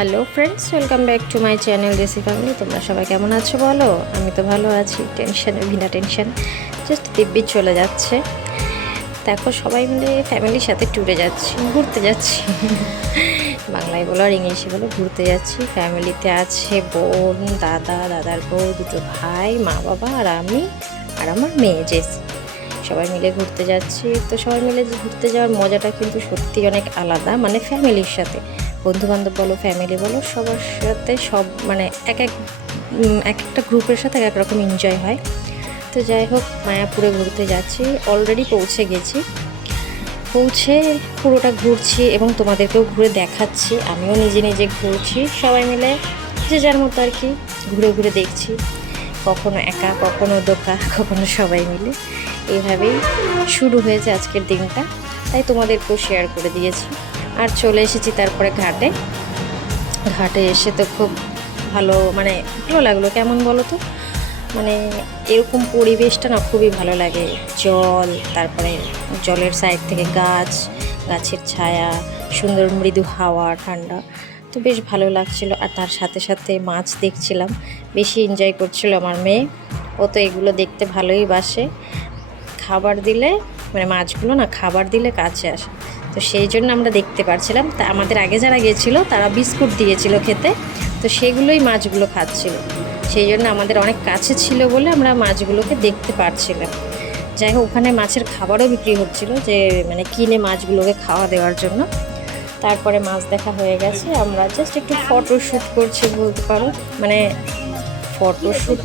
Hello friends, welcome back to my channel রেসি family তোমরা সবাই কেমন আছো বলো? আমি তো ভালো আছি, টেনশনে, বিনা টেনশন। জাস্ট দিব্যি চলে যাচ্ছে। দেখো সবাই মিলে ফ্যামিলির সাথে ট্যুরে যাচ্ছি, ঘুরতে যাচ্ছি। বাংলায় বলো আর ইংলিশে বলো, ঘুরতে যাচ্ছি। ফ্যামিলিতে আছে বোন, দাদা, দাদার বউ, দুটো ভাই, মা, বাবা আর আমি আর আমার মেয়ে, জেসি। সবাই মিলে ঘুরতে যাচ্ছি। তো সবাই মিলে ঘুরতে যাওয়ার মজাটা কিন্তু সত্যি অনেক আলাদা মানে ফ্যামিলির সাথে। বন্ধু বান্ধব বলো ফ্যামিলি বলো, সবার সাথে সব মানে এক এক এক একটা গ্রুপের সাথে এক এক রকম এনজয় হয়। তো যাই হোক, মায়াপুরে ঘুরতে যাচ্ছি অলরেডি পৌঁছে গেছি। পৌঁছে পুরোটা ঘুরছি এবং তোমাদেরকেও ঘুরে দেখাচ্ছি, আমিও নিজে নিজে ঘুরছি, সবাই মিলে যে যার মতো আর কি ঘুরে ঘুরে দেখছি। কখনো একা, কখনো দোকা, কখনো সবাই মিলে। এইভাবেই শুরু হয়েছে আজকের দিনটা। তাই তোমাদেরকেও শেয়ার করে দিয়েছি। আর চলে এসেছি তারপরে ঘাটে। ঘাটে এসে তো খুব ভালো মানে ভালো লাগল। কেমন বলো তো? মানে এরকম পরিবেশটা না খুবই ভালো লাগে। জল, তারপরে জলের সাইড থেকে গাছ, গাছের ছায়া, সুন্দর মৃদু হাওয়া, ঠান্ডা। তো বেশ ভালো লাগছিল। আর তার সাথে সাথে মাছ দেখছিলাম। বেশি এনজয় করছিল আমার মেয়ে। ও তো এগুলো দেখতে ভালোই বাসে। খাবার দিলে মানে মাছগুলো না খাবার দিলে কাছে আসে। তো সেই জন্য আমরা দেখতে পারছিলাম। তা আমাদের আগে যারা গেছিল, তারা বিস্কুট দিয়েছিল খেতে। তো সেগুলোই মাছগুলো খাচ্ছিল। সেই জন্য আমাদের অনেক কাছে ছিল বলে আমরা মাছগুলোকে দেখতে পারছিলাম। যাই হোক, ওখানে মাছের খাবারও বিক্রি হচ্ছিল যে মানে কিনে মাছগুলোকে খাওয়া দেওয়ার জন্য। তারপরে মাছ দেখা হয়ে গেছে। আমরা জাস্ট একটু ফটো শ্যুট করছি বলতে পারো। মানে ফটো শ্যুট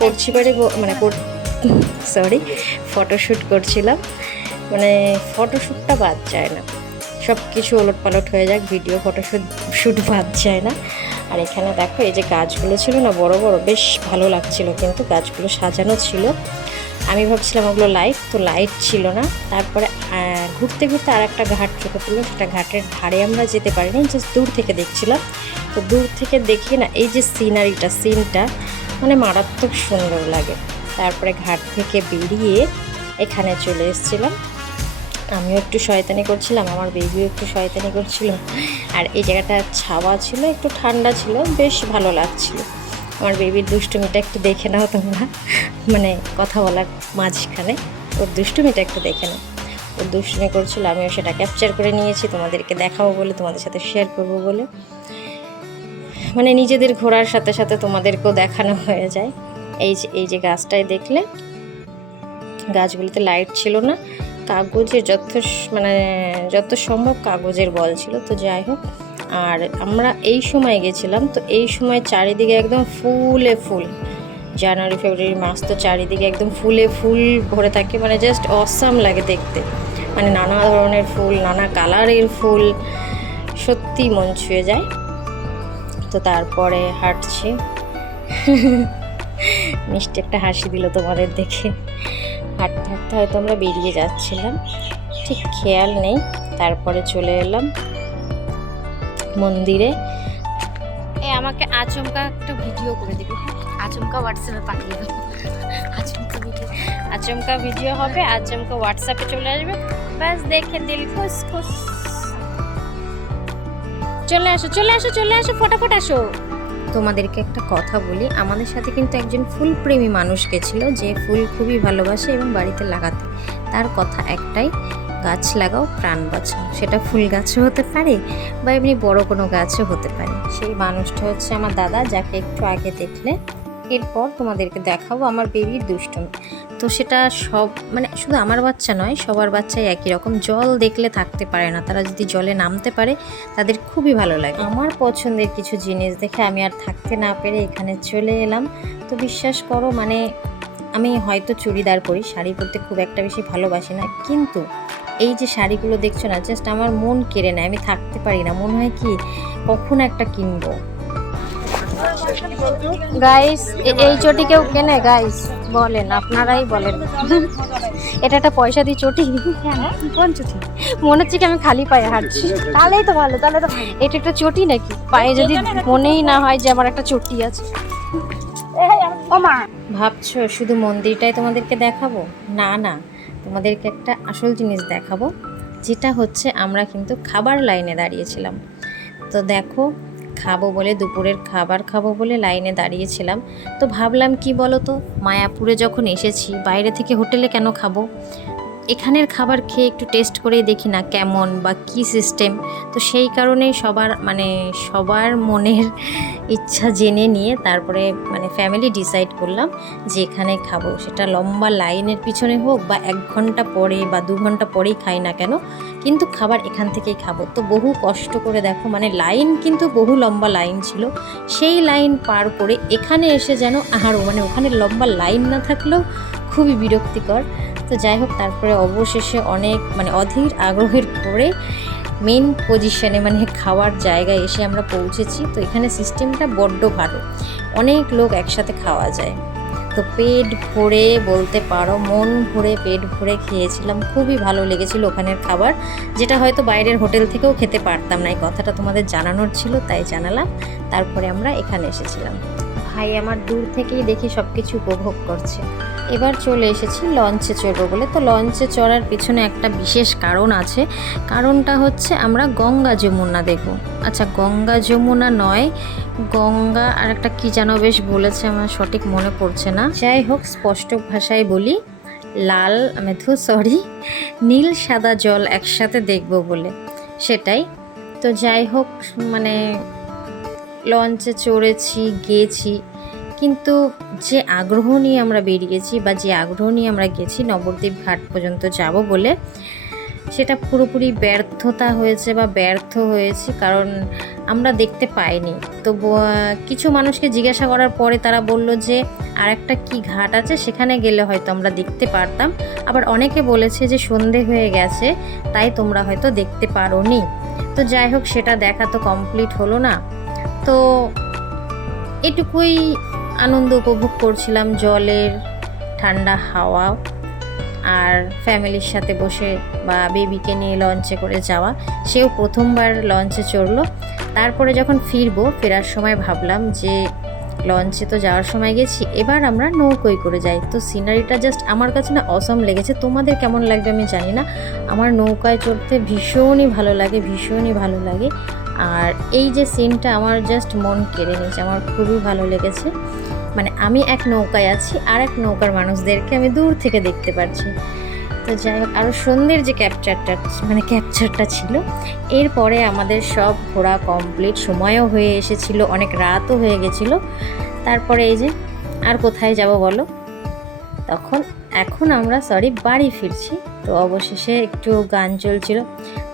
করছি পারে মানে সরি ফটোশ্যুট করছিলাম। মানে ফটোশ্যুটটা বাদ যায় না। সব কিছু ওলট পালট হয়ে যাক ভিডিও ফটোশ্যুট শ্যুট বাদ যায় না। আর এখানে দেখো, এই যে গাছগুলো ছিল না, বড় বড়, বেশ ভালো লাগছিল কিন্তু গাছগুলো সাজানো ছিল। আমি ভাবছিলাম ওগুলো লাইট তো লাইট ছিল না। তারপরে ঘুরতে ঘুরতে আর একটা ঘাট চোখে পড়ল। সেটা ঘাটের ধারে আমরা যেতে পারিনি জাস্ট দূর থেকে দেখছিলাম। তো দূর থেকে দেখি না, এই যে সিনারিটা সিনটা মানে মারাত্মক সুন্দর লাগে। তারপরে ঘাট থেকে বেরিয়ে এখানে চলে এসেছিলাম। আমিও একটু শয়তানি করছিলাম, আমার বেবিও একটু শয়তানি করছিল। আর এই জায়গাটা ছাওয়া ছিল, একটু ঠান্ডা ছিল, বেশ ভালো লাগছিল। আমার বেবির দুষ্টুমিটা একটু দেখে নাও তোমরা। মানে কথা বলার মাঝখানে ওর দুষ্টুমিটা একটু দেখে নাও। ওর দুষ্টুমি করছিল, আমিও সেটা ক্যাপচার করে নিয়েছি, তোমাদেরকে দেখাবো বলে, তোমাদের সাথে শেয়ার করব বলে। মানে নিজেদের ঘোরার সাথে সাথে তোমাদেরকেও দেখানো হয়ে যায়। এই যে এই যে গাছটায় দেখলে, গাছগুলিতে লাইট ছিল না। কাগজের যত মানে যত সম্ভব কাগজের বল ছিল, তো যাই হোক। আর আমরা এই সময় গেছিলাম, তো এই সময় চারিদিকে একদম ফুলে ফুল। জানুয়ারি, ফেব্রুয়ারি মাস তো চারিদিকে একদম ফুলে ফুল ভরে থাকে মানে জাস্ট অসাম লাগে দেখতে। মানে নানা ধরনের ফুল, নানা কালারের ফুল, সত্যি মন ছুঁয়ে যায়। তো তারপরে হাঁটছি। মিষ্টি একটা হাসি দিল তোমাদের দেখে। হাঁটতে হাঁটতে হয়তো আমরা বেরিয়ে যাচ্ছিলাম। ঠিক খেয়াল নেই, তারপরে চলে এলাম মন্দিরে। এ, আমাকে আচমকা একটা ভিডিও করে দিবি আচমকা হোয়াটসঅ্যাপে পাঠিয়ে দেবো। আচমকা ভিডিও আচমকা ভিডিও হবে, আচমকা হোয়াটসঅ্যাপে চলে আসবে। ব্যাস, দেখে দিল, খুশ খুশ। চলে আসো চলে আসো চলে আসো, ফটাফট আসো। তোমাদেরকে একটা কথা বলি। আমাদের সাথে কিন্তু একজন ফুলপ্রেমী মানুষ গেছিল যে ফুল খুবই ভালোবাসে এবং বাড়িতে লাগাতে। তার কথা একটাই, গাছ লাগাও, প্রাণ বাঁচাও। সেটা ফুল গাছও হতে পারে বা এমনি বড় কোনো গাছও হতে পারে। সেই মানুষটা হচ্ছে আমার দাদা, যাকে একটু আগে দেখলে এরপর তোমাদেরকে দেখাবো আমার বেবির দুষ্টুমি। তো সেটা সব মানে শুধু আমার বাচ্চা নয়, সবার বাচ্চাই একই রকম। জল দেখলে থাকতে পারে না, তারা যদি জলে নামতে পারে, তাদের খুবই ভালো লাগে। আমার পছন্দের কিছু জিনিস দেখে আমি আর থাকতে না পেরে এখানে চলে এলাম। তো বিশ্বাস করো মানে আমি হয়তো চুড়িদার পরি, শাড়ি পরতে খুব একটা বেশি ভালোবাসি না। কিন্তু এই যে শাড়িগুলো দেখছ না জাস্ট আমার মন কেড়ে নেয়, আমি থাকতে পারি না। মনে হয় কি, কখন একটা কিনবো। গাইস এই চটি কেউ কেনে? গাইস বলেন আপনারাই বলেন। এটা একটা পয়সা দিয়ে চটি? কোন চটি? মনে হচ্ছে কি আমি খালি পায়ে হাঁটছি। তাহলেই তো ভালো তাহলে তো এটা একটা চটি নাকি? পায়ে যদি মনেই না হয় যে আমার একটা চটি আছে। ও মা। ভাবছ শুধু মন্দিরটাই তোমাদেরকে দেখাবো? না না। তোমাদেরকে একটা আসল জিনিস দেখাবো যেটা হচ্ছে আমরা কিন্তু খাবার লাইনে দাঁড়িয়েছিলাম। তো দেখো খাব বলে, দুপুরের খাবার খাব বলে লাইনে দাঁড়িয়েছিলাম। তো ভাবলাম, কি বলো তো মায়াপুরে যখন এসেছি, বাইরে থেকে হোটেলে কেন খাব? এখানের খাবার খেয়ে একটু টেস্ট করে দেখি না কেমন বা কি সিস্টেম তো সেই কারণেই সবার মানে সবার মনের ইচ্ছা জেনে নিয়ে তারপরে মানে ফ্যামিলি ডিসাইড করলাম যে এখানে খাব। সেটা লম্বা লাইনের পিছনে হোক বা এক ঘণ্টা পরে বা দু ঘণ্টা পরেই খাই না কেন, কিন্তু খাবার এখান থেকেই খাব। তো বহু কষ্ট করে দেখো মানে লাইন কিন্তু বহু লম্বা লাইন ছিল। সেই লাইন পার করে এখানে এসে যেন আহারও মানে ওখানে লম্বা লাইন না থাকলেও খুবই বিরক্তিকর। তো যাই হোক, তারপরে অবশেষে অনেক মানে অধীর আগ্রহের পরে মেন পজিশনে মানে খাওয়ার জায়গায় এসে আমরা পৌঁছেছি। তো এখানে সিস্টেমটা বড্ড ভালো। অনেক লোক একসাথে খাওয়া যায়। তো পেট ভরে বলতে পারো, মন ভরে পেট ভরে খেয়েছিলাম। খুবই ভালো লেগেছিল ওখানের খাবার, যেটা হয়তো বাইরের হোটেল থেকেও খেতে পারতাম না। এই কথাটা তোমাদের জানানোর ছিল, তাই জানালাম। তারপরে আমরা এখানে এসেছিলাম। ভাই, আমার দূর থেকেই দেখি সব কিছু উপভোগ করছে। এবার চলে এসেছি লঞ্চে চড়বো বলে। তো লঞ্চে চড়ার পিছনে একটা বিশেষ কারণ আছে। কারণটা হচ্ছে আমরা গঙ্গা যমুনা দেখব। আচ্ছা গঙ্গা যমুনা নয়, গঙ্গা আর একটা কী যেন বেশ বলেছে আমার সঠিক মনে পড়ছে না। যাই হোক, স্পষ্ট ভাষায় বলি, লাল মেথু সরি নীল সাদা জল একসাথে দেখব বলে। সেটাই। তো যাই হোক মানে লঞ্চে চড়েছি গেছি কিন্তু যে আগ্রহ নিয়ে আমরা বেরিয়েছি বা যে আগ্রহ নিয়ে আমরা গেছি নবদ্বীপ ঘাট পর্যন্ত যাব বলে, সেটা পুরোপুরি ব্যর্থতা হয়েছে বা ব্যর্থ হয়েছে, কারণ আমরা দেখতে পাইনি। তো কিছু মানুষকে জিজ্ঞাসা করার পরে তারা বলল যে আর একটা কী ঘাট আছে? সেখানে গেলে হয়তো আমরা দেখতে পারতাম। আবার অনেকে বলেছে যে, সন্ধে হয়ে গেছে, তাই তোমরা হয়তো দেখতে পারো নি তো যাই হোক, সেটা দেখা তো কমপ্লিট হলো না। তো, এটুকুই আনন্দ উপভোগ করছিলাম জলের ঠান্ডা হাওয়া আর ফ্যামিলির সাথে বসে বা বেবিকে নিয়ে লঞ্চে করে যাওয়া। সেও প্রথমবার লঞ্চে চড়লো। তারপরে যখন ফিরবো, ফেরার সময় ভাবলাম যে লঞ্চে তো যাওয়ার সময় গেছি, এবার আমরা নৌকোয় করে যাই। তো সিনারিটা জাস্ট আমার কাছে না অসম লেগেছে। তোমাদের কেমন লাগবে আমি জানি না। আমার নৌকায় চড়তে ভীষণই ভালো লাগে, ভীষণই ভালো লাগে। আর এই যে সিনটা আমার জাস্ট মন কেড়ে নিয়েছে, আমার খুবই ভালো লেগেছে। মানে আমি এক নৌকায় আছি, আর এক নৌকার মানুষদেরকে আমি দূর থেকে দেখতে পাচ্ছি তো যাই হোক আরও সন্ধ্যের যে ক্যাপচারটা মানে ক্যাপচারটা ছিল, এরপরে আমাদের সব ঘোরা কমপ্লিট সময়ও হয়ে এসেছিল, অনেক রাতও হয়ে গেছিল। তারপরে এই যে, আর কোথায় যাব বলো? তখন এখন আমরা সরি বাড়ি ফিরছি। তো অবশেষে একটু গান চলছিল।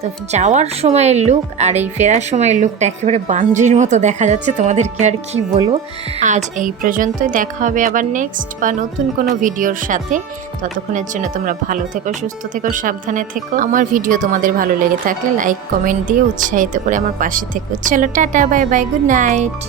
তো যাওয়ার সময়ের লুক আর এই ফেরার সময়ের লুকটা একেবারে বান্দ্রির মতো দেখা যাচ্ছে। তোমাদেরকে আর কি বলব? আজ এই পর্যন্তই। দেখা হবে আবার নেক্সট বা নতুন কোনো ভিডিওর সাথে। ততক্ষণের জন্য তোমরা ভালো থেকো, সুস্থ থেকো, সাবধানে থেকো। আমার ভিডিও তোমাদের ভালো লেগে থাকলে লাইক কমেন্ট দিয়ে উৎসাহিত করে আমার পাশে থেকো। চলো, tata bye bye good night